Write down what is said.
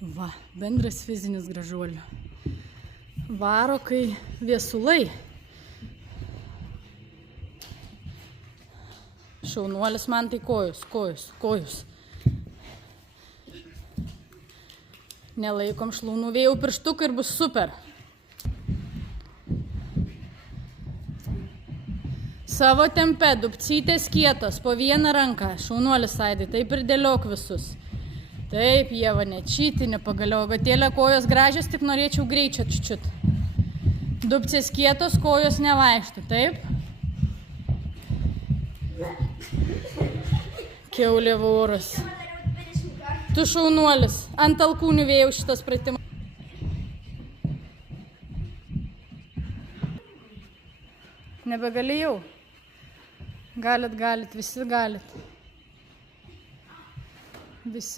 Va, bendras fizinis gražuolių. Varo, kai viesulai. Šaunuolis man tai kojus. Nelaikom šlaunų vėjų pirštuką ir bus super. Savo tempe, dupcytės kietos, po vieną ranką. Šaunuolis, Aidai, taip ir dėliok visus. Taip, Ieva, nečytinė pagaliau. Gatėlė kojos gražios, tik norėčiau greičio čiučiut. Dupcės kietos, kojos nevaikštų, taip? Kiaulė voras. Tu šaunuolis. Ant alkūnių vėjau šitas pratimas. Nebegalėjau. Galit, visi galit. Visi.